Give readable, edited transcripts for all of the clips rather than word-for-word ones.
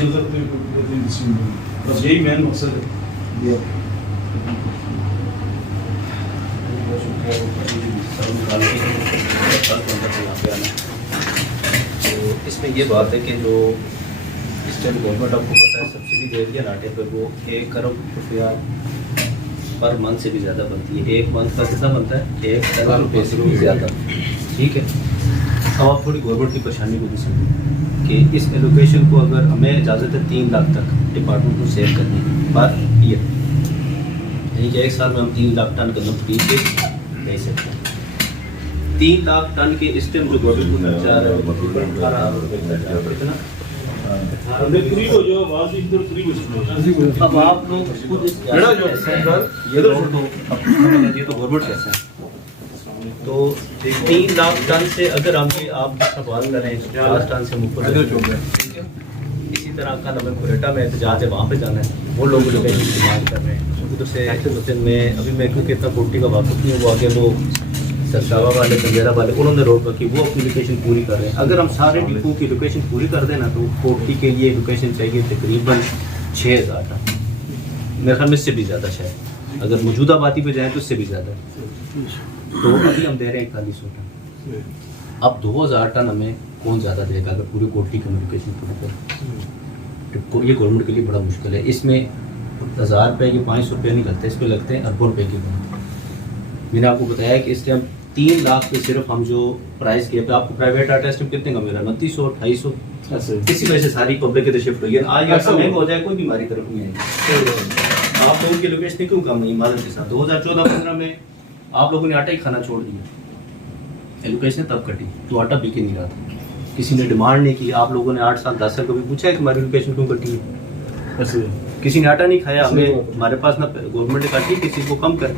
नजर तो बेहतरीन डिसीजन होगी, बस यही मेन मकसद है। तो इसमें ये बात है कि जो इस टाइम गवर्नमेंट आपको पता है सब्सिडी दे रही है नाटे पर, वो 1 करोड़ रुपया पर मंथ से भी ज़्यादा बनती है। एक मंथ का कितना बनता है? 1 करोड़ रुपये से भी ज़्यादा। ठीक है, अब आप थोड़ी गवर्नमेंट की परेशानी को भी समझें कि इस एलोकेशन को अगर हमें इजाज़त है 3 लाख तक डिपार्टमेंट को सेव करने की पर ईयर, यानी कि 1 साल में हम 3 लाख टन गन्ना खरीद के दे सकते हैं। 3 लाख टन के इस टाइम जो गवर्नमेंट को खर्चा आ रहा है 18,000 रुपये खर्चा कितना? अब आप लोग खुद ये तो गवर्नमेंट कैसे है, तो 3 लाख टन से अगर हम आप सवाल करें 50 टन से ऊपर, इसी तरह का नंबर कोरेटा में एहतजाज है, वहाँ पे जाना है, वो लोग डिमांड कर रहे हैं उधर से। में अभी मैं क्योंकि इतना कोटी का वाकफ नहीं है, वो आगे वो सरसावा वाले कंजेरा वाले उन्होंने रोक रखी, वो अपनी लोकेशन पूरी कर रहे हैं। अगर हम सारे डिपो की लोकेशन पूरी कर देना तो कोटी के लिए लोकेशन चाहिए तकरीबन 6,000 टन, मेरे ख्याल में इससे भी ज़्यादा शायद, अगर मौजूदा बाती पे जाएँ तो इससे भी ज़्यादा। तो अभी हम दे रहे हैं 4100 टन। अब 2000 टन हमें कौन ज़्यादा देगा अगर पूरी कोटी की लोकेशन पूरी कर? ये गवर्नमेंट के लिए बड़ा मुश्किल है। इसमें 1000 रुपये की 500 रुपये नहीं लगते, इस पर लगते हैं अरबों रुपये की। मैंने आपको बताया कि इस टाइम 3 लाख पे सिर्फ हम जो प्राइस किए पे, आपको प्राइवेट आर्टिस्ट में कितने का मिल रहा है? 2900 2800। इसी वजह से सारी पब्लिक की शिफ्ट हुई है। आज ऐसा महंगा हो जाए कोई बीमारी तरफ नहीं आएगी। आप लोगों की लोकेशन क्यों कम नहीं? मालूम के साथ 2014-15 में आप लोगों ने आटा ही खाना छोड़ दिया, एलोकेशन तब कटी तो आटा बिके नहीं रहा था, किसी ने डिमांड नहीं की। आप लोगों ने 8 साल 10 साल कभी पूछा है कि हमारी एलोकेशन क्यों कटी है? किसी ने आटा नहीं खाया, हमें हमारे पास ना गवर्नमेंट ने काटी, किसी को कम कर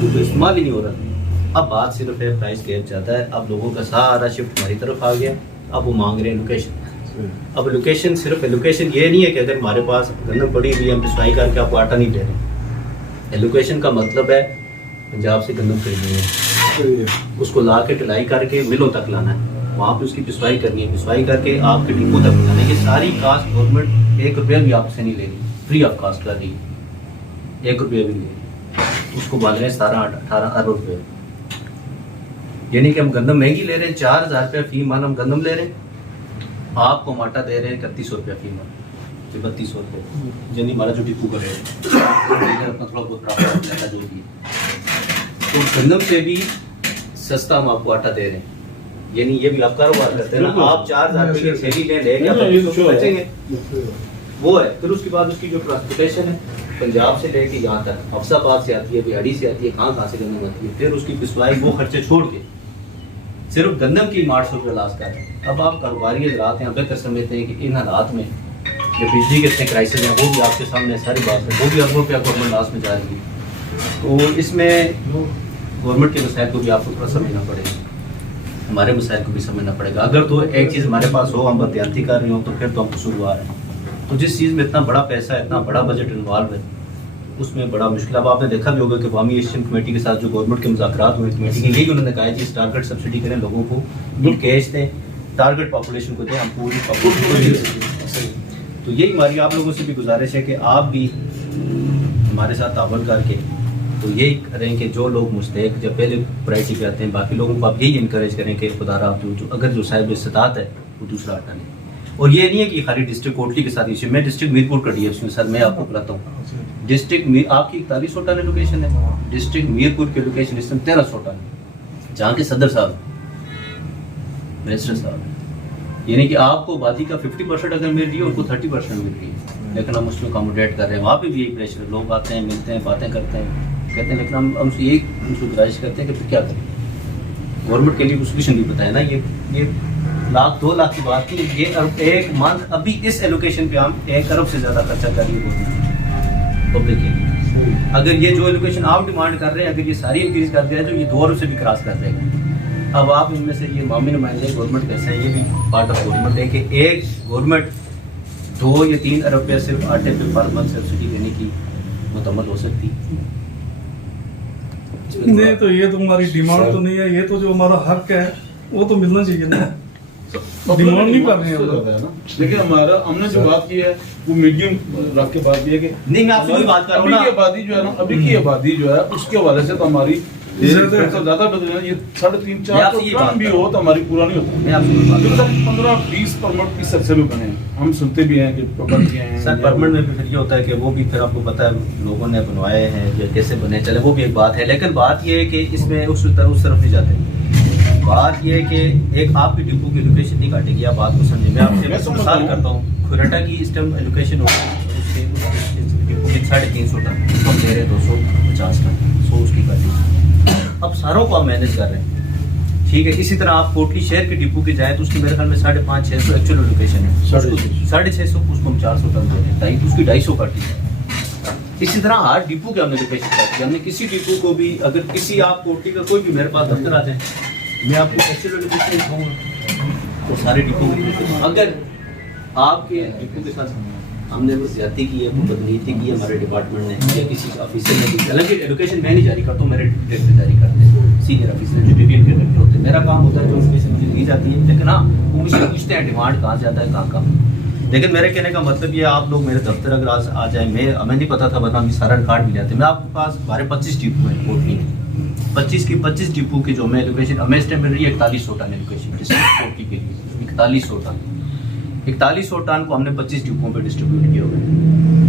तो इस्तेमाल ही नहीं हो रहा। अब बात सिर्फ है प्राइस गैप ज़्यादा है, अब लोगों का सारा शिफ्ट हमारी तरफ आ गया, अब वो मांग रहे हैं लोकेशन। अब लोकेशन सिर्फ लोकेशन ये नहीं है कि अगर हमारे पास गंदम पड़ी हुई हम पिसवाई करके आपको आटा नहीं दे रहे। एलोकेशन का मतलब है पंजाब से गंदम खरीदनी है, उसको ला के ढलाई करके मिलों तक लाना है, वहाँ पे उसकी पिसवाई करनी है, पिसवाई करके आपके डिपो तक लाना है। ये सारी कास्ट गवर्नमेंट 1 रुपया भी आपसे नहीं ले रही, फ्री ऑफ कास्ट कर रही है, 1 रुपया भी नहीं। उसको बाल रहे हैं 17-18 अरब रुपये, यानी कि हम गंदम महंगी ले रहे हैं। 4000 रुपया फी मान हम गंदम ले रहे हैं, आपको माटा दे रहे हैं 3100 रुपया फी मान, 3200 रुपये, यानी हमारा जो डिपो कर रहे हैं अपना थोड़ा बहुत प्राप्त रहता जो भी। तो गंदम से भी सस्ता हम आपको आटा दे रहे हैं, यानी ये भी आप कारोबार करते हैं ना। आप 4000 रुपये की थैली लेके बचेंगे, वो है। फिर उसके बाद उसकी जो ट्रांसपोर्टेशन है पंजाब से लेके यहाँ तक, अफसाबाद से आती है, बिहाड़ी से आती है, कहाँ से गंदम आती है, फिर उसकी पिसवाई, वो खर्चे छोड़ के सिर्फ गंदम की 800 रुपये लाश कर रहे हैं। अब आप कारोबारी हालात यहाँ बेहतर समझते हैं कि इन हालात में जो बिजली के इतने क्राइसिस हैं वो भी आपके सामने सारी बात है, वो भी अरबों रुपया गवर्नमेंट लाश में जा रही है। तो इसमें गवर्नमेंट के मसाइल को भी आपको थोड़ा समझना पड़ेगा, हमारे मसाइल को भी समझना पड़ेगा। अगर तो एक चीज़ हमारे पास हो, हम बदयांती कर रहे हो, तो फिर तो हम कसूरवार हैं। तो जिस चीज़ में इतना बड़ा पैसा है, इतना बड़ा बजट इन्वॉल्व है, उसमें बड़ा मुश्किल। अब आपने देखा भी होगा कि अवामी एक्शन कमेटी के साथ जो गवर्नमेंट के मुज़ाकरात हुए कमेटी के, यही उन्होंने कहा है जी टारगेट सब्सिडी करें, लोगों को कैश दें, टारगेट पॉपुलेशन को दें, हम पूरी पॉपुलेशन को दे। तो यही हमारी आप लोगों से भी गुजारिश है कि आप भी हमारे साथ तावन करके तो यही करें कि जो लोग मुस्तैक जब पहले प्रायोरिटी पे आते हैं, बाकी लोगों को आप यही इंकरेज करें कि खुदारा आप जो अगर जो साहिब इस्तात है वो दूसरा आटा लें। और ये नहीं है कि खाली डिस्ट्रिक्ट कोटली के साथ इशू, मैं डिस्ट्रिक्ट मीरपुर का DFC हूँ सर, मैं आपको बताता हूँ। डिस्ट्रिक्ट आपकी 4100 टन लोकेशन है, डिस्ट्रिक्ट मीरपुर की लोकेशन इस समय 1300 टन, जहाँ के सदर साहब मिनिस्टर साहब, यानी कि आपको आबादी का 50% अगर मिल रही है, उनको 30% मिल रही है, लेकिन हम उसमें अकोमोडेट कर रहे हैं। वहाँ पे भी यही प्रेशर है, लोग आते हैं, मिलते हैं, बातें करते हैं, कहते हैं, लेकिन हम यही उनसे गुजारिश करते हैं कि फिर क्या करें। गवर्नमेंट के लिए सोल्यूशन भी बताया ना, ये 1-2 लाख की बात नहीं, ये एक मंथ अभी इस एलोकेशन पे हम 1 अरब से ज़्यादा खर्चा कर रही है पब्लिक के लिए। अगर ये जो एलोकेशन आप डिमांड कर रहे हैं, अगर ये सारी इंक्रीज कर दिया तो ये 2 अरब से भी क्रॉस कर देगा। अब आप इनमें से ये मामी नुमाइंदे गवर्नमेंट कैसे है, ये भी पार्ट ऑफ गवर्नमेंट है कि एक गवर्नमेंट 2 या 3 अरब रुपया सिर्फ आटे पे पर मंथ सब्सिडी देने की मुतम्मल हो सकती है। नहीं तो ये तो हमारी डिमांड तो नहीं है, ये तो जो हमारा हक है वो तो मिलना चाहिए ना। डिमांड नहीं कर रहे हैं ना। देखिए हमारा हमने जो बात की है वो मीडियम रख के बात की है कि नहीं, मैं आपसे वही बात कर रहा हूँ अभी ना। की आबादी जो है ना, अभी की आबादी जो है उसके हवाले से तो हमारी ज्यादा बदल ये 3.5-4 मैं आपसे ये बात टन भी कर हो तो हमारी पूरा नहीं होता। मैं आपसे वही बात कर रहा हूँ। 15-20 परमिट की सक्से में बने हैं, हम सुनते भी हैं कि परमिट किए हैं सर परमिट में भी फिर ये होता है कि वो भी फिर आपको पता है लोगों ने बनवाए हैं या कैसे बने, चले वो भी एक बात है, लेकिन बात ये है कि इसमें उस तरफ नहीं जाते। बात ये है कि एक आपकी डिपो की लोकेशन नहीं काटेगी, आप बात को समझे। मैं आपसे बस मिसाल करता हूँ, खुरेटा की इस टाइम एलोकेशन होगी उससे डिपो की 350 टन, उसको हम दे रहे हैं 250 टन, 100 उसकी काटेगी। अब सारों को आप मैनेज कर रहे हैं, ठीक है। इसी तरह आप कोटली शहर के डिपो की जाए तो उसकी मेरे ख्याल में 550-600 एक्चुअल लोकेशन है, 650 उसको हम 400 टन दे रहे हैं, उसकी 250 काटी है। इसी तरह हर डिपो के हमने लोकेशन काटी। हमने किसी डिपो को भी, अगर किसी आप कोटली का कोई भी मेरे पास दफ्तर आ जाए, मैं आपको एक्चुअल लोकेशन दिखाऊंगा तो सारे डिपो की। अगर आपके डिपो के साथ हमने वो ज्यादती की है, वो बदनीति की है हमारे डिपार्टमेंट ने या किसी ऑफिसर ने की, हालांकि एडुकेशन मैं नहीं जारी करता हूँ, मेरे डायरेक्टर जारी करते हैं, सीनियर ऑफिसर जो डिवीजन के डायरेक्टर होते हैं। मेरा काम होता है जो इन्फॉर्मेशन मुझे दी जाती है, लेकिन हाँ वो मुझे पूछते हैं डिमांड कहाँ जाता है, कहाँ कहाँ। लेकिन मेरे कहने का मतलब ये, आप लोग मेरे दफ्तर अगर आज आ जाए, हमें नहीं पता था वरना हम सारा रिकॉर्ड भी लाते। मैं आपके पास हमारे 25 डिपो है कोटली में, 25 डिपो की जो हमें एलोकेशन हमें इस टाइम मिल रही है 4100 टन एलोकेशन डिस्ट्रिक्ट कोटली के लिए। 4100 टन को हमने 25 डिपों पे डिस्ट्रीब्यूट किया हुआ है।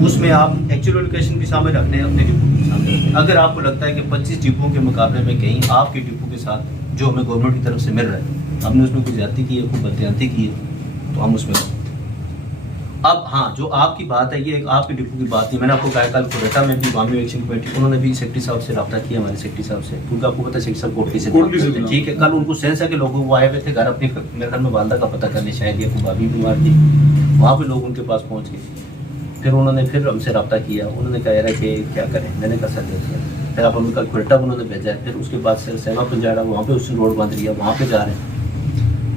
उसमें आप एक्चुअल एलोकेशन भी शामिल रखने हैं, अपने डिपो भी शामिल रखने हैं। अगर आपको लगता है कि 25 डिपों के मुकाबले में कहीं आपके डिपो के साथ जो हमें गवर्नमेंट की तरफ से मिल रहा है, हमने उसमें कोई ज्यादती की है, कोई बदयांती की है, तो हम उसमें। अब हाँ, जो आपकी बात है ये एक आपके डिपो की बात नहीं, मैंने आपको कहा कल कोरेटा में भी वामी एक्शन कमेटी उन्होंने भी सेक्रेटरी साहब से रब्ता किया, हमारे सेक्रेटरी साहब से, क्योंकि आपको पता है सेक्रेटरी साहब कोटली से, ठीक है। कल उनको सेंस है कि लोगों वो आए हुए थे घर अपने, मेरे घर में वालदा का पता करने, शायद ये भाभी बीमार थी, वहाँ पे लोग उनके पास पहुँच गए। फिर उन्होंने फिर हमसे रब्ता किया, उन्होंने कहा यार कि क्या करें, मैंने कहा सर देखिए, फिर आप उनका कोरेटा उन्होंने भेजा है, फिर उसके बाद सर सेवा पंजाड़ा वहाँ पे उसने रोड बंद किया, वहाँ पे जा रहे हैं।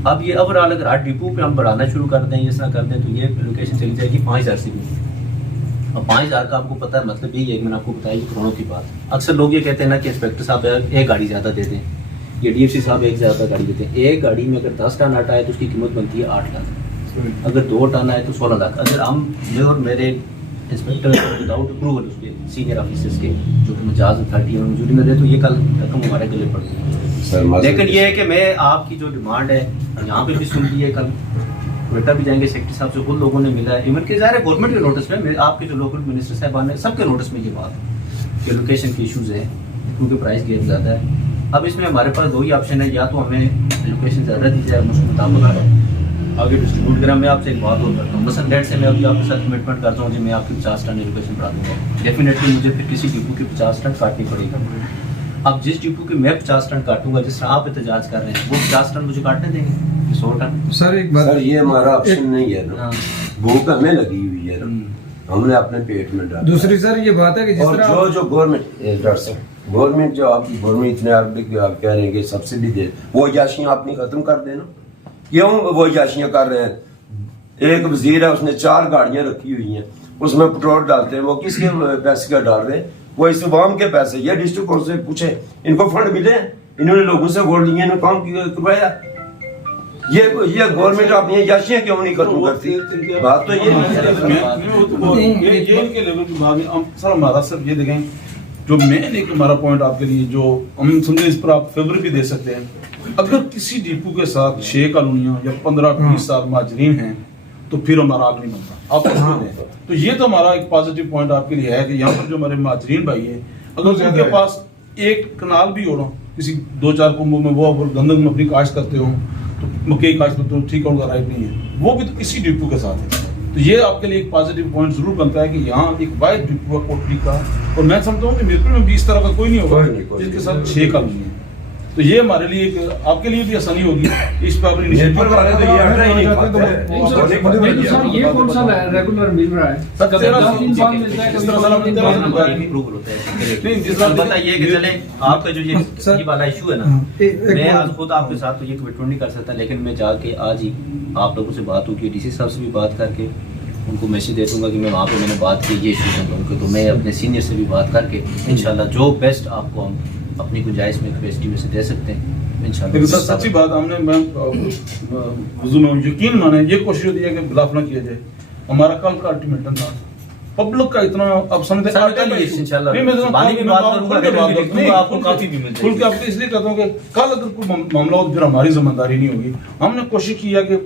अब ये ओवरऑल अगर 8 डिपो पे हम बढ़ाना शुरू कर दें, इस तरह कर दें, तो ये लोकेशन चली जाएगी 5000 से भी। अब 5000 का आपको पता है मतलब यही है कि मैंने आपको बताया ये करोड़ों की बात। अक्सर लोग ये कहते हैं ना कि इंस्पेक्टर साहब एक गाड़ी ज़्यादा दे दें, ये डीएफसी साहब एक ज़्यादा गाड़ी देते हैं। एक गाड़ी में अगर 10 टन आटा है तो उसकी कीमत बनती है 8 लाख, अगर 2 टन आए तो 16 लाख। अगर हम मैं और मेरे इंस्पेक्टर विदाउट अप्रूवल उसके सीनियर ऑफिसर्स के जो कि मजाज अथॉरिटी में मजूरी में दे, तो ये कल रकम हमारे गले पड़ती है। लेकिन ये है कि मैं आपकी जो डिमांड है यहाँ पे भी सुन ली है, कल कोयटा भी जाएंगे, सेक्रेटरी साहब से खुद लोगों ने मिला है, इवन के ज़ाहिर है गवर्नमेंट के नोटिस में, आपके जो लोकल मिनिस्टर साहबान है सबके नोटिस में ये बात है कि लोकेशन के इशूज़ है क्योंकि प्राइस गेप ज़्यादा है। अब इसमें हमारे पास 2 ही ऑप्शन है, या तो हमें लोकेशन ज़्यादा दी जाए, उसके मुताबिक आगे डिस्ट्रीब्यूट करें। मैं आपसे एक बात और करता हूँ, मसलन डेट से मैं अभी आपके साथ कमिटमेंट करता हूँ कि मैं आपकी 50 टन लोकेशन बढ़ा दूँगा, डेफिनेटली मुझे फिर किसी डिपो की 50 टन काटनी पड़ेगी। अब जिस डिपो की मैं 50 टन काटूंगा, जिस तरह आप एहतजाज कर रहे हैं, वो 50 टन मुझे काटने देंगे 100 टन? सर एक बात, सर ये हमारा ऑप्शन नहीं है ना, भूख हमें लगी हुई है ना, हमने अपने पेट में डाला। दूसरी सर ये बात है कि जिस और तरह जो गवर्नमेंट जो आपकी गवर्नमेंट इतने आप कह रहे हैं कि सब्सिडी दे, वो याशियाँ आपने खत्म कर देना। क्यों वो याशियाँ कर रहे हैं? एक वजीर है, उसने 4 गाड़ियां रखी हुई हैं, उसमें पेट्रोल डालते हैं, वो किसके पैसे का डाल रहे हैं? वो इस अवाम के पैसे। ये डिस्ट्रिक्ट कोर्ट से पूछे, इनको फंड मिले, इन्होंने लोगों से वोट लिए, इन्होंने काम करवाया। ये गवर्नमेंट अपनी याशियाँ क्यों नहीं खत्म करती? बात तो ये इनके लेवल की बात है। सर हमारा सिर्फ ये देखें, जो मेन एक हमारा पॉइंट आपके लिए जो हम समझे, इस पर आप फेवर भी दे सकते हैं। अगर किसी डिपो के साथ 6 कॉलोनियां या 15-20 साल माजरीन हैं तो फिर हमारा आग नहीं बनता, आप उसमें दें। तो ये तो हमारा एक पॉजिटिव पॉइंट आपके लिए है कि यहाँ पर जो हमारे माजरीन भाई है, अगर उनके पास एक कनाल भी हो ना, किसी 2-4 कुंभों में वो गंदम में अपनी काश्त करते हो, तो मकई काश्त करते हो, ठीक है, उनका राइट नहीं है, वो भी तो इसी डिपो के साथ है। तो ये आपके लिए एक पॉजिटिव पॉइंट जरूर बनता है कि यहाँ एक वाइड डिपो है कोटली का, और मैं समझता हूँ कि मीरपुर में भी इस तरह का कोई नहीं होगा जिसके साथ 6 कॉलोनी है। तो ये हमारे लिए एक, आपके लिए भी आसानी होगी इस पर अपनी ये कौन सा रेगुलर मिल रहा है? पता ये कि चले आपका जो ये वाला इशू है ना, मैं आज खुद आपके साथ तो ये कमिटमेंट नहीं कर सकता, लेकिन मैं जाके आज ही आप लोगों से बात होगी, डीसी साहब से भी बात करके उनको मैसेज दे दूंगा कि मैं वहाँ पे मैंने बात की, ये इशू है लोगों के, तो मैं अपने सीनियर से भी बात करके इंशाल्लाह जो बेस्ट आपको हम अपनी गुंजाइश में कैपेसिटी में से दे सकते हैं इंशाल्लाह। लेकिन सर सच्ची बात हमने मैं हुजूर में यकीन माने ये कोशिश होती है कि खिलाफ ना किया जाए। हमारा कल का अल्टीमेटम था पब्लिक का इतना अब समझते सर, बताइए इंशाल्लाह। बानी भी बात करूंगा, रेटिंग भी देखूंगा, आपको काफी भी मिल जाएगी। खुल के आपको इसलिए कहता हूँ कि कल अगर कोई मामला हो तो फिर हमारी जिम्मेदारी नहीं होगी। हमने कोशिश किया कि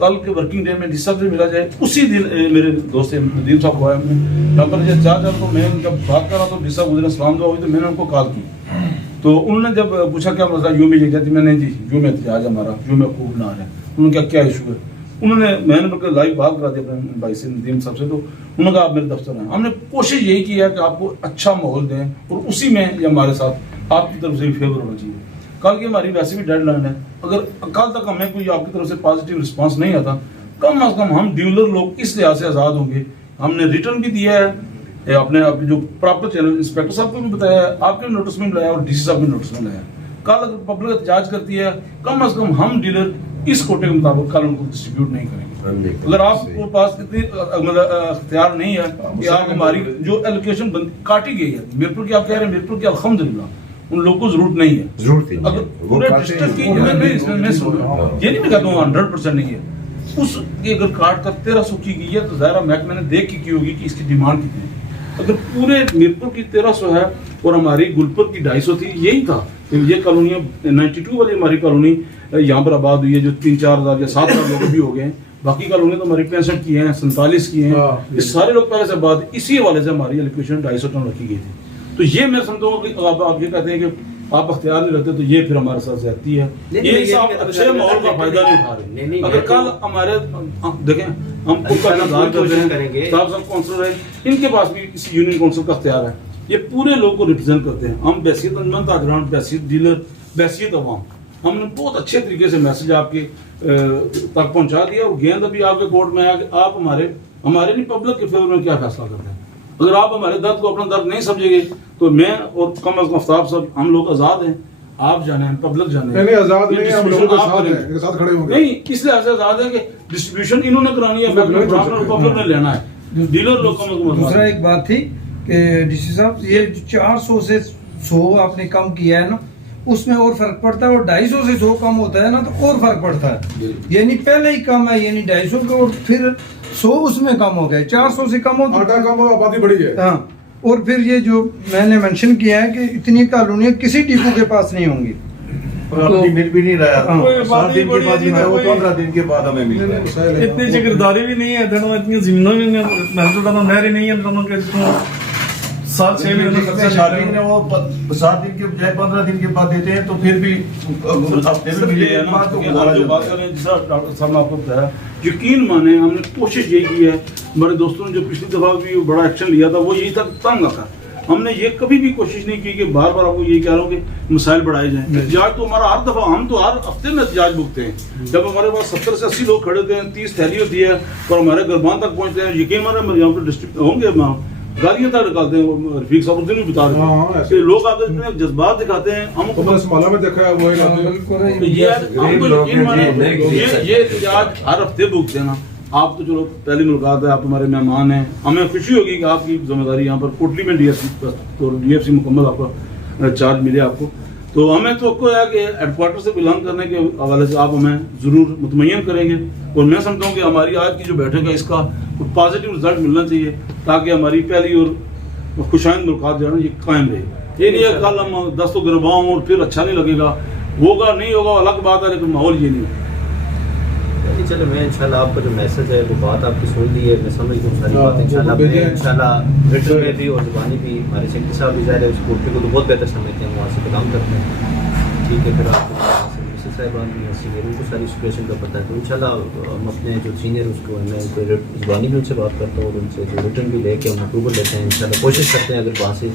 कल के वर्किंग डे में जिस सबसे मिला जाए उसी दिन मेरे दोस्त नदीम साहब को आया हमने यहाँ पर जब चार तो मैं जब बात कर रहा तो जिस साहब उधर सलाम दुआ हुई तो मैंने उनको कॉल की तो उन्होंने जब पूछा क्या मसला यू में ये कहती मैंने जी यू में एहतजाज हमारा यू में खूब बना रहे हैं। उन्होंने क्या इशू है मैंने बल्कि लाइव बात करा दी अपने भाई से नदीम साहब से तो उन्होंने कहा आप मेरे दफ्तर हैं। हमने कोशिश यही की है कि आपको अच्छा माहौल दें और उसी में ये हमारे साथ आपकी तरफ से भी फेवर होना चाहिए। कल की हमारी वैसे भी डेडलाइन है अगर कल तक हमें कोई आपकी तरफ से पॉजिटिव रिस्पांस नहीं आता कम अज कम हम डीलर लोग इस लिहाज से आज़ाद होंगे। हमने रिटर्न भी दिया है अपने जो प्रॉपर चैनल इंस्पेक्टर साहब को भी बताया है आपके नोटिस में लाया और डीसी साहब ने नोटिस में लाया। कल अगर पब्लिक एहतजाज करती है कम अज कम हम डीलर इस कोटे के मुताबिक कल उनको डिस्ट्रीब्यूट नहीं करेंगे। अगर आपके पास इतनी मतलब अख्तियार नहीं है कि आप हमारी जो एलोकेशन काटी गई है मीरपुर की आप कह रहे हैं मीरपुर की अल्हम्दुलिल्लाह उन लोगों को जरूरत नहीं है जरूरत नहीं अगर पूरे डिस्ट्रिक्ट की ये नहीं मैं कहता हूँ 100% नहीं है उस अगर काट कर 1300 की गई है तो ज़ाहिर महकमे ने देख की होगी कि इसकी डिमांड कितनी है। अगर पूरे मीरपुर की 1300 है और हमारी गुलपुर की 250 थी यही था ये कॉलोनियाँ 92 वाली हमारी कॉलोनी यहाँ पर आबाद हुई है जो 3-4 हज़ार या 7 हज़ार लोग भी हो गए हैं। बाकी कॉलोनी तो हमारी 65 की हैं 47 की हैं ये सारे लोग पहले से बाद इसी हवाले से हमारी एलोकेशन 250 टन रखी गई थी। तो ये मैं समझता हूँ कि आप ये कहते हैं कि आप अख्तियार नहीं रखते तो ये फिर हमारे साथ ज्यादती है ये अच्छे माहौल का फायदा नहीं उठा रहे। अगर कल हमारे देखें हम उनका इंतजार करते हैं साहब काउंसलर है इनके पास भी इस यूनियन काउंसिल का अख्तियार है ये पूरे लोग को रिप्रेजेंट करते हैं। हम बैसियत अंजमन ताजरान बैसियत डीलर बैसियत अवाम हमने बहुत अच्छे तरीके से मैसेज आपके तक पहुंचा दिया और गेंद अभी आपके कोर्ट में आया कि आप हमारे नहीं पब्लिक के फेवर में क्या फैसला करते हैं। अगर आप हमारे दर्द को अपना दर्द नहीं समझेंगे तो मैं और कम अज कम आफ्ताब साहब हम लोग आजाद हैं आप जाने हैं पब्लिक जाने नहीं आजाद नहीं हम लोगों के साथ खड़े होंगे नहीं इसलिए ऐसे आजाद है कि डिस्ट्रीब्यूशन इन्होंने करानी है पब्लिक ने लेना है डीलर लोग दूसरा एक बात थी कि डीसी साहब ये 400 से 100 आपने कम किया है ना उसमें और फर्क पड़ता है और 250 से 100 कम होता है ना तो और फर्क पड़ता है यानी पहले ही कम है यानी 250 का और फिर 100 उसमें कम हो गए 400 से कम हो आटा कम हो आबादी बढ़ी है। हाँ और फिर ये जो मैंने मेंशन किया है कि इतनी कॉलोनियां किसी डिपो के पास नहीं होंगी तो मिल भी नहीं रहा हाँ। 7 दिन के बाद मिला वो 15 दिन के बाद हमें मिल रहा है। इतनी जिगरदारी भी नहीं है दोनों इतनी जमीनों भी महसूस दोनों नहर ही नहीं है दोनों के 7-6 महीने शादी ने वो 7 दिन के बजाय 15 दिन के बाद देते हैं तो फिर भी हफ्ते में मिले बात तो जो बात कर रहे हैं जिस डॉक्टर साहब ने आपको बताया यकीन माने हमने कोशिश यही की है हमारे दोस्तों ने जो पिछली दफा भी बड़ा एक्शन लिया था वो यही था तंग आकर हमने ये कभी भी कोशिश नहीं की कि बार बार आपको यही कह रहा हूँ कि मिसाइल बढ़ाए जाएं। एहतजाज तो हमारा हर दफा हम तो हर हफ्ते में एहतजाज भुगते हैं जब हमारे पास 70 से 80 लोग खड़े होते हैं 30 थैली होती है और हमारे गरबान तक पहुंचते हैं यकीन माने यहाँ पर डिस्ट्रिक्ट होंगे गालियां तक निकालते हैं रफीक साहब उस दिन भी बता रहे हैं कि लोग आगे इतने जज्बात दिखाते हैं हम माला में देखा है वो ये एहतजाज हर हफ्ते भुगते हैं ना। आप तो चलो पहली मुलाकात है आप हमारे मेहमान हैं हमें खुशी होगी कि आपकी जिम्मेदारी यहाँ पर कोटली में डीएफसी मुकम्मल आपका चार्ज मिले आपको तो हमें तो है कि हेडक्वार्टर से बिलोंग करने के हवाले से आप हमें ज़रूर मुतमय्यन करेंगे और मैं समझता हूँ कि हमारी आज की जो बैठक है इसका पॉजिटिव रिजल्ट मिलना चाहिए ताकि हमारी पहली और खुशाइंद मुलाकात जो है ना ये कायम रहे। ये नहीं है कल हम 10 तो गिरवाऊँ और फिर अच्छा नहीं लगेगा होगा नहीं होगा अलग बात है लेकिन माहौल ये नहीं है। चलो मैं इंशाल्लाह आपका जो मैसेज है वो बात आपकी सुन ली है मैं समझ गई सारी बात इंशाल्लाह रिटर्न में भी और जुबानी भी हमारे सेक्रेटरी साहब भी ज़ाहिर है उस कोर्ट को तो बहुत बेहतर समझते हैं वहाँ से कलाम करते हैं ठीक है। फिर आपको मिसेस साहिबान भी सीनियर उनको सारी सिचुएशन का पता है तो इंशाल्लाह हम अपने जो सीनियर उसको मैं उनको जुबानी भी उनसे बात करता हूँ और उनसे जो रिटर्न भी लेके हम अप्रूवल लेते हैं इंशाल्लाह कोशिश करते हैं अगर वहाँ से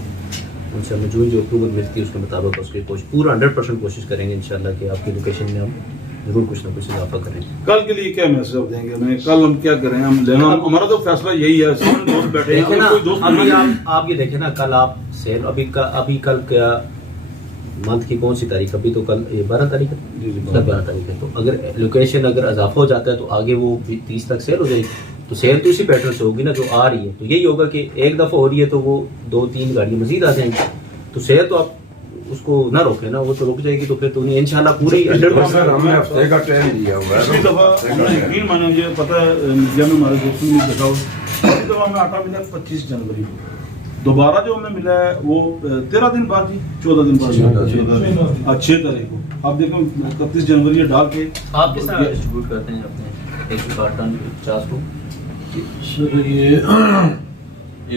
उनसे हमें जो अप्रूवल मिलती है उसके मुताबिक उसकी पूरा 100% कोशिश करेंगे इंशाल्लाह कि आपकी लोकेशन में हम जरूर कुछ ना कुछ इजाफा करें। कल के लिए क्या मैसेज देंगे मैं कल हम क्या करें हम लेना हमारा तो फैसला यही है सामने दोस्त बैठे हैं ना कोई दोस्त अभी आप ये देखें ना कल आप सेल अभी कल क्या मंथ की कौन सी तारीख अभी तो कल ये 12 तारीख है 12 तारीख है तो अगर लोकेशन अगर इजाफा हो जाता है तो आगे वो 30 तक सेल हो जाएगी तो सेल तो इसी पैटर्न से होगी ना जो आ रही है तो यही होगा कि एक दफ़ा हो रही है तो वो 2-3 गाड़ियाँ मजीद आ जाएंगी तो सेल तो आप उसको ना रोके ना, वो तो रुक जाएगी तो फिर तो नहीं इंशाल्लाह पूरी सर हमने हफ्ते का टाइम दिया हुआ पिछली दफा हमने यकीन माने, मुझे पता है मीडिया में हमारे दोस्तों ने देखा हो, पिछली दफा हमें आटा मिला 25 जनवरी को, दोबारा जो हमें मिला है वो 13 दिन बाद ही, 14 दिन बाद 6 तारीख को। आप देखो 31 जनवरी ये डाल के आप किस तरह डिस्ट्रीब्यूट करते हैं अपने 100 कार्टन 50 को? सर ये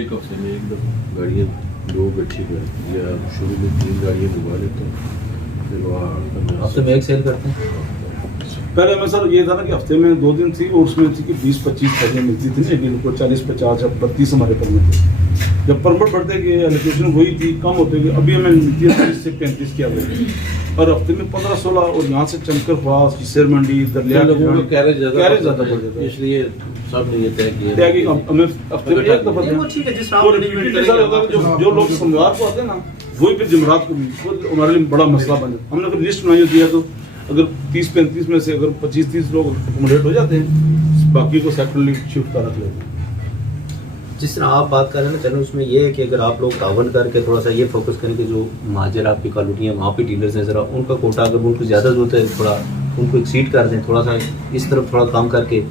एक हफ्ते में एक दफा गाड़ियाँ 2 इकट्ठी कर, या शुरू में 3 गाड़ियाँ डुबा लेते हैं, फिर वहाँ हफ्ते में एक सेल करते हैं। पहले में सर ये था ना कि हफ्ते में 2 दिन थी और उसमें थी कि 20-25 गाड़ियाँ मिलती थी ना, इनको 40-50 या 32 हमारे परमिट थे। जब परमिट बढ़ते गए एलोकेशन हुई थी, कम होते गए, अभी हमें मिलती है 30 से 35 की एवरेज, और हफ्ते में 15-16, और यहाँ से चंकर ख्वास, शेर मंडी, दरलिया लोगों को कैरेज ज़्यादा बढ़ जाता है, इसलिए सब ने ये तय किया कि हमें हफ्ते में एक दफा वो ठीक है, जिस और repeat ऐसा होता है कि जो लोग सोमवार को आते हैं ना, वही फिर जुमेरात को भी, वो हमारे लिए बड़ा मसला बन जाता है। हमने फिर लिस्ट बनाई होती है, तो अगर 30-35 में से अगर 25-30 लोग अकोमोडेट हो जाते हैं, बाकी को सेक्टरली शिफ्ट कर रख लेते हैं। जिस तरह आप बात कर रहे हैं ना, चलो उसमें ये है कि अगर आप लोग तावन करके थोड़ा सा ये फोकस करें कि जो महाजर आपकी कॉलोनी है वहाँ पे डीलर्स हैं, ज़रा उनका कोटा अगर उनको ज़्यादा ज़रूरत है थोड़ा उनको एक्सीड कर दें, थोड़ा सा इस तरफ थोड़ा काम करके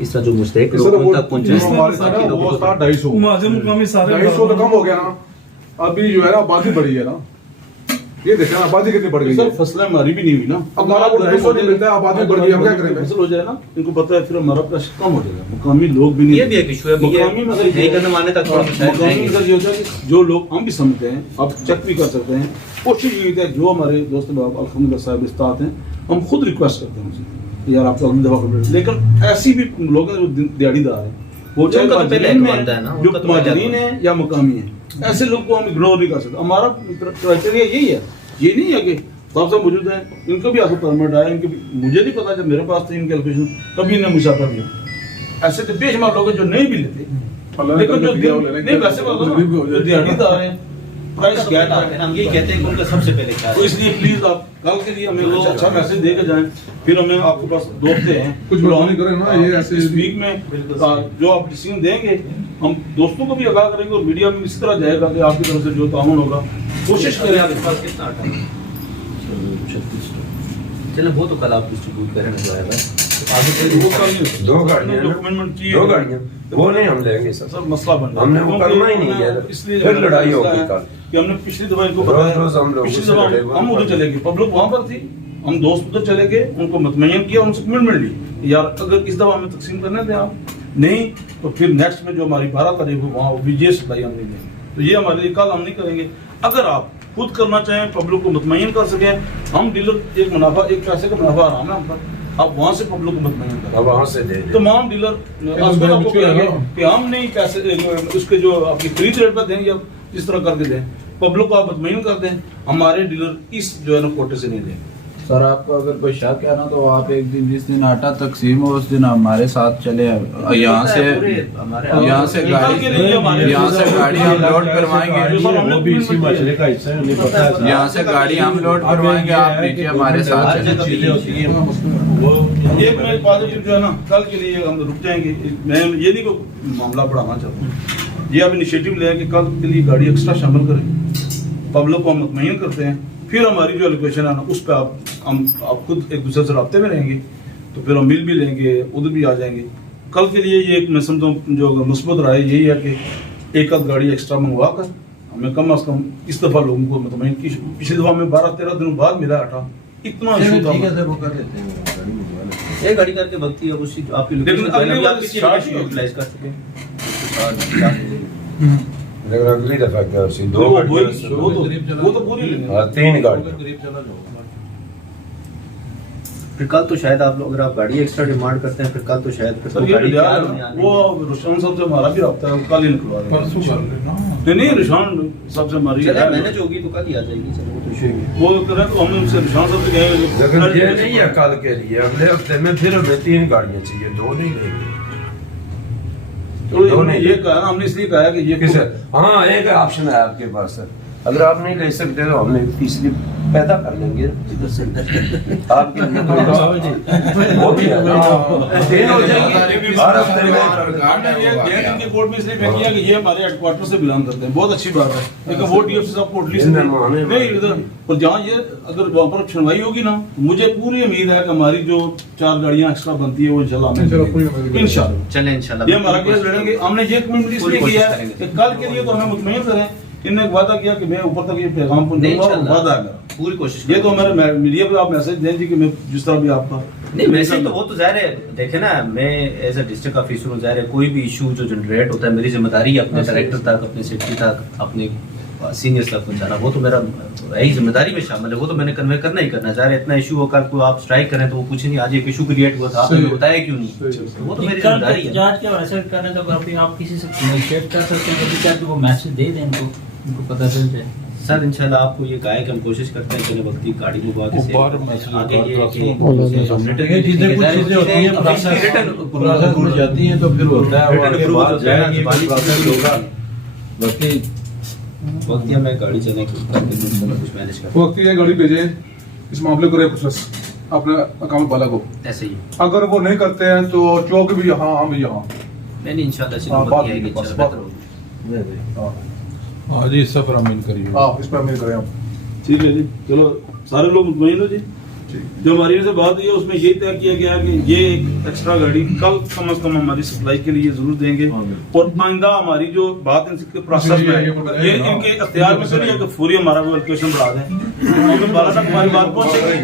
इस तरह जो मुस्तैक सर लोग वो तक पहुँचे। हमारे साथ ना वो था 250, मुआजिम मुकामी सारे 250 तो कम हो गया ना, अभी जो है ना आबादी बढ़ी है ना, ये देखा ना आबादी कितनी बढ़ गई सर है। फसलें हमारी भी नहीं हुई ना, हमारा वो 250 नहीं मिलता है, आबादी बढ़ गई, हम क्या करेंगे? फसल हो जाए ना, इनको पता है फिर हमारा पैसा कम हो जाएगा, मुकामी लोग भी नहीं, ये भी एक इशू है, अभी ये मुकामी मतलब नहीं करने वाले तक थोड़ा सा मुकामी रहेंगे। मतलब ये होता है कि जो लोग हम भी समझते हैं, आप चेक भी कर सकते हैं, कोशिश ये होती है जो हमारे दोस्त अल्हम्दुलिल्लाह साहब इस्तात हैं, हम खुद रिक्वेस्ट करते हैं उनसे यार आपको अगली दफा कर, लेकिन ऐसी भी लोग हैं जो दिहाड़ीदार हैं, वो चाहे उनका तो पहले माजरीन बनता है ना, में, जो उनका तो माजरीन है या मुकामी है, ऐसे लोग को हम इग्नोर नहीं कर सकते। हमारा क्राइटेरिया यही है, ये नहीं है कि साहब साहब मौजूद हैं, इनको भी आपको परमिट आया, इनके भी, मुझे नहीं पता जब मेरे पास थी इनकी एलोकेशन कभी इन्हें मुझे आता नहीं। ऐसे तो बेशुमार लोग हैं जो नहीं भी लेते, लेकिन जो नहीं वैसे जो दिहाड़ीदार हैं, प्राइस गैप है, हम यही कहते हैं कि उनका सबसे पहले क्या तो इसलिए प्लीज आप कल के लिए हमें अच्छा मैसेज दे के जाएं, फिर हमें आपके पास 2 हफ्ते हैं, कुछ मेहरबानी करें ना, ये ऐसे इस वीक में जो आप डिसीजन देंगे हम दोस्तों को भी आगाह करेंगे और मीडिया में इसी तरह जाएगा कि आपकी तरफ से जो ताउन होगा कोशिश करें। आपके पास कितना आटा है? 36 चलो वो तो कल आप डिस्ट्रीब्यूट करें ना जाएगा, तो आगे तो वो कल नहीं, 2 गाड़ियाँ ना, डॉक्यूमेंट की 2 गाड़ियाँ वो नहीं हम लेंगे सर, सब मसला बन रहा है। हमने वो क्योंकि करना ही नहीं है, इसलिए फिर लड़ाई मसला होगी है कल। कि हमने पिछली दफा इनको रोज बताया, रोज हम लोग पिछली उससे दफा लड़े हुए हम उधर चले गए, पब्लिक वहां पर थी, हम दोस्त उधर चले गए, उनको मुतमईन किया, उनसे कमिटमेंट ली यार अगर इस दफा हमें तकसीम करने दें आप, नहीं तो फिर नेक्स्ट में जो हमारी 12 तारीख को वहाँ विजय सप्लाई हम नहीं देंगे। तो ये हमारे लिए कल हम नहीं करेंगे। अगर आप खुद करना चाहें, पब्लिक को मुतमईन कर सकें, हम डीलर एक मुनाफा, एक पैसे का मुनाफा आराम है हम पर, आप वहाँ से पब्लिक को मुतमईन अब करें, वहाँ से दे दें। तमाम डीलर आजकल आपको कहेंगे कि हम नहीं पैसे उसके जो आपकी खरीद रेट पर देंगे, आप इस तरह करके दें, पब्लिक को आप मुतमईन कर दें, हमारे डीलर इस जो है ना कोटे से नहीं देंगे। सर आपको अगर कोई शक है ना तो आप एक दिन जिस दिन आटा तकसीम हो उस दिन हमारे साथ चले, यहाँ से गाड़ी हम लोड करवाएंगे, वो भी इसी मसले का हिस्सा है, उन्हें पता है। यहाँ से गाड़ी हम लोड करवाएंगे, आप नीचे हमारे साथ चले। चीजें होती हैं वो एक मेरे पॉजिटिव जो है ना, कल के लिए हम रुक जाएंगे, मैं ये नहीं को मामला बढ़ाना चाहता हूँ, ये आप इनिशिएटिव ले कि कल के लिए गाड़ी एक्स्ट्रा शामिल करें, पब्लिक को हम मुतमईन करते हैं, फिर हमारी जो एलोकेशन है ना उस पर आप खुद एक दूसरे से रब्ते में रहेंगे, तो फिर हम मिल भी लेंगे, उधर भी आ जाएंगे। कल के लिए ये एक मैं समझता हूँ जो मुस्बत राय यही है कि एक आध गाड़ी एक्स्ट्रा मंगवा कर हमें कम अज कम इस दफ़ा लोगों को मुतमईन की, पिछली दफ़ा हमें 12-13 दिनों बाद मिला आटा, इतना इशू था। वो कर लेते हैं, ये गाड़ी करके वक्त ही अब उसी आपकी लेकिन लोकेशन अगली बार स्टार्ट ही यूटिलाइज कर सके। लेकिन अगली दफा क्या उसी 2 वो गाड़ियाँ, तो पूरी लेंगे। हाँ 3 गाड़ियाँ। करीब चला जाओ। फिर कल तो शायद आप लोग अगर आप गाड़ी एक्स्ट्रा डिमांड करते हैं, फिर कल तो शायद फिर सर तो ये गाड़ी यार तैयार होने आने वो रुशान साहब से हमारा भी रब्ता है, वो कल ही निकलवा रहे हैं। परसों कर लेना। नहीं रुशान साहब से हमारी चले है। मैनेज होगी तो कल ही आ जाएगी, चलो वो तो इशू है। वो करें तो हमने उनसे रुशान साहब से लेकिन ये कहे नहीं है कल के लिए, अगले हफ्ते में फिर हमें 3 गाड़ियाँ चाहिए, 2 नहीं लेंगे। तो हमने ये कहा ना, हमने इसलिए कहा कि ये किसे? हाँ एक ऑप्शन है आपके पास सर, अगर आप नहीं ले सकते तो हम एक तीसरी पैदा कर लेंगे आपके लिए वो भी है तीन हो जाएंगे हर हफ्ते में। सरकार ने ये देन की कोर्ट में इसलिए कह दिया कि ये हमारे हेडक्वार्टर से बिलोंग करते हैं, बहुत अच्छी बात है। लेकिन वो डीएफसी साहब कोर्ट लिस्ट नहीं इधर, और जहाँ ये अगर वहाँ पर सुनवाई होगी ना, मुझे पूरी उम्मीद है कि हमारी जो 4 गाड़ियाँ एक्स्ट्रा बनती है वो इंशाल्लाह इंशाल्लाह चले इंशाल्लाह ये हमारा केस लड़ेंगे। हमने ये कम्युनिटी इसलिए किया है कि कल के लिए तो हमें मुतमईन करें। इन्होंने एक वादा किया कि मैं ऊपर तक ये पैगाम पहुंचाऊंगा, और वादा है मेरा, पूरी कोशिश ये तो हमारे मीडिया पे आप मैसेज दें जी कि मैं जिस तरह भी आपका नहीं वैसे तो वो तो जाहिर है, देखे ना, मैं एज अ डिस्ट्रिक्ट ऑफिसर हूँ, जाहिर है कोई भी इशू जो जनरेट होता है मेरी जिम्मेदारी है अपने डायरेक्टर तक, अपने सेक्रेटरी तक, अपने सीनियर्स तक पहुंचाना, वो तो मेरा यही जिम्मेदारी में शामिल है, वो तो मैंने कन्वे करना ही करना है। जाहिर है इतना इशू होकर को आप स्ट्राइक करें तो वो कुछ नहीं, आज एक इशू क्रिएट हुआ था आपने बताया क्यों नहीं, वो तो मेरी जिम्मेदारी है। जांच के वैसे करने तो आप किसी से कम्युनिकेट कर सकते हैं, क्या वो मैसेज दे दें उनको पता चल जाए। सर इंशाल्लाह आपको ये कहा है कि हम कोशिश करते हैं कि वक्त की गाड़ी मुबा के से आगे ये ये चीजें कुछ चीजें होती हैं प्रोसेस हो जाती हैं तो फिर होता है वो आगे बात जाएगी प्रोसेस होगा। बाकी वक्त में गाड़ी चलाने कुछ मैनेज कर वक्त ये गाड़ी भेजे इस मामले को रेफरेंस अपने अकाउंट वाला को, ऐसे ही अगर वो नहीं करते हैं तो चौक भी यहाँ हम भी यहाँ नहीं इंशाल्लाह हाँ, चलो बात वक्त आएगी बस इंशाल्लाह बात बेहतर होगा। हाँ जी सब अमीन करिए। हाँ इस पर अमीर करें हम। ठीक है जी, चलो सारे लोग मुतमईन हो जी। जो हमारी से बात हुई है उसमें ये तय किया गया कि ये एक एक्स्ट्रा गाड़ी कल कम से कम हमारी सप्लाई के लिए जरूर देंगे, और आइंदा हमारी जो बात इनके प्रोसेस में है ये इनके अख्तियार में से नहीं है कि फौरी हमारा वो एलोकेशन बढ़ा दें, क्योंकि 12 तक हमारी बात पहुंचेगी।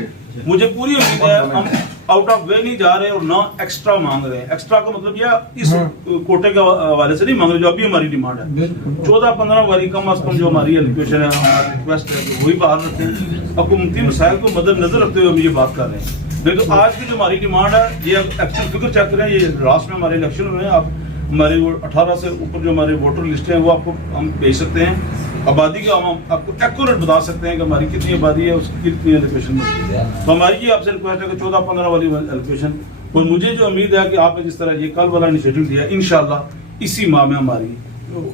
मुझे पूरी उम्मीद है हम आउट ऑफ वे नहीं जा रहे और ना एक्स्ट्रा मांग रहे हैं। एक्स्ट्रा का मतलब यह इस कोटे के हवाले से नहीं मांग रहे जो अभी हमारी डिमांड है। 14-15 वाली कम अज कम जो हमारी एलोकेशन है, हमारी रिक्वेस्ट है कि वही बाहर रखते हैं। हुकूमती मसाइल को मद्देनजर रखते हुए हम ये बात कर रहे हैं। नहीं तो आज की जो हमारी डिमांड है ये एक्चुअल फिगर चेक करें, ये लास्ट में हमारे इलेक्शन हुए हैं, आप हमारे वो 18 से ऊपर जो हमारे वोटर लिस्ट हैं वो आपको हम भेज सकते हैं। आबादी का हम आपको एक्यूरेट बता सकते हैं कि हमारी कितनी आबादी है, उसकी कितनी एलोकेशन है। तो हमारी ये आपसे रिक्वेस्ट है कि 14-15 वाली एलोकेशन, और मुझे जो उम्मीद है कि आपने जिस तरह ये कल वाला इनिशिएटिव दिया इंशाल्लाह इसी माह में हमारी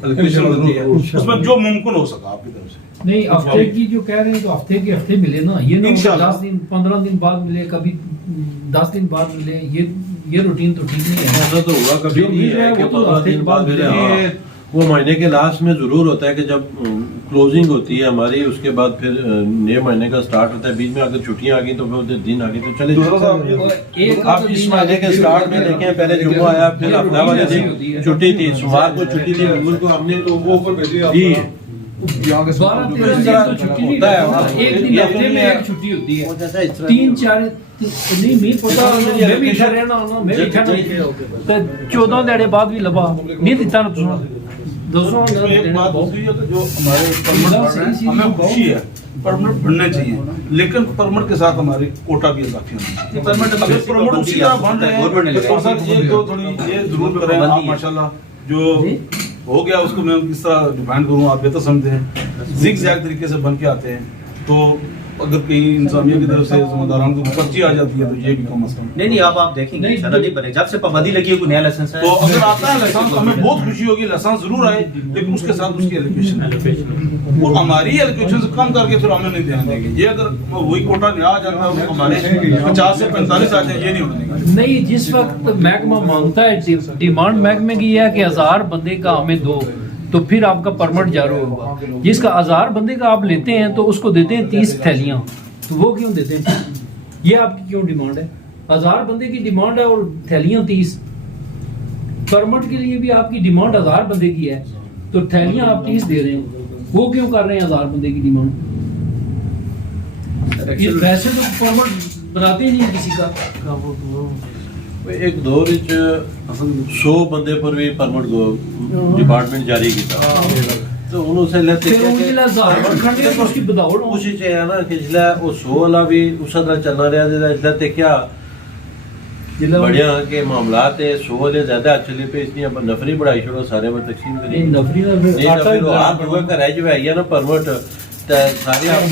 एलोकेशन होती है, उसमें जो मुमकिन हो सका आपकी तरफ से। नहीं हफ्ते की जो कह रहे हैं तो हफ्ते के हफ्ते मिले ना, ये ना 10 दिन 15 दिन बाद मिले, कभी 10 दिन बाद मिले, ये रूटीन तो ठीक नहीं है। ऐसा तो हुआ कभी नहीं है कि 15 दिन बाद मिले। वो महीने के लास्ट में जरूर होता है कि जब क्लोजिंग होती है हमारी, उसके बाद फिर नए महीने का स्टार्ट होता है। बीच में अगर छुट्टियां आ गई तो फिर दिन आ गई तो चले। आप इस महीने के स्टार्ट में देखें, पहले जुम्मा आया, फिर हफ्ता वाले दिन छुट्टी थी, सोमवार को छुट्टी थी, मंगल को हमने लोगों ऊपर भेजी है। यहाँ के 12-13 दिन तो छुट्टी नहीं रहती, एक दिन हफ्ते में एक छुट्टी होती है, 3-4 नहीं मैं पता मैं भी इधर रहना ना, मैं भी इधर 14 दिहाड़े बाद भी लबा नहीं दिता ना दोस्तों। एक बात दूसरी है कि जो हमारे परमिट हमें खुशी है, परमिट बनने चाहिए, लेकिन परमिट के साथ हमारी कोटा भी इजाफी होनी चाहिए। परमिट उसी तरह बन रहे हैं तो सर ये तो थोड़ी ये जरूर करें आप, माशाल्लाह जो हो गया उसको मैं किस तरह डिफाइन करूँ, आप बेहतर समझते हैं। जिग जैग तरीके से बन के आते हैं, तो अगर कहीं इंसानियत की तरफ से जिम्मेदारान को पर्ची आ जाती है तो ये भी कम अज कम नहीं अब आप देखेंगे इंशाल्लाह नहीं बने, जब से पाबंदी लगी है कोई नया लाइसेंस है तो अगर आता है लाइसेंस हमें बहुत खुशी होगी, लाइसेंस जरूर आए लेकिन उसके साथ उसकी एलोकेशन वो हमारी एलोकेशन से कम करके फिर हमें नहीं ध्यान देंगे। ये अगर वही कोटा नया आ जाता है हमारे 50 से 45 आ जाए, ये नहीं होने देंगे। नहीं जिस वक्त महकमा मांगता है, डिमांड महकमे की है कि 1000 बंदे का हमें दो, तो फिर आपका परमिट जारी होगा। जिसका 1000 बंदे का आप लेते हैं तो उसको देते हैं 30 थैलियां, तो वो क्यों देते हैं? ये आपकी क्यों डिमांड है? 1000 बंदे की डिमांड है और थैलियां 30। परमिट के लिए भी आपकी डिमांड 1000 बंदे की है, तो थैलियां आप 30 दे रहे हैं, वो क्यों कर रहे हैं 1000 बंदे की डिमांड? ये वैसे तो परमिट बनाते ही नहीं किसी का। एक दौर 100 बंदे पर भी परमिट डिपार्टमेंट जारी किया तो उन्होंने लेते उसी चाहिए ना कि जिला वो 100 वाला भी उस तरह चलना रहा जिला ते क्या बढ़िया के मामलात है 100 वाले ज्यादा चले पे इसलिए नफरी बढ़ाई छोड़ो सारे में तकसीम करी नफरी आप हुआ कर है जो है ना परमिट सारे आप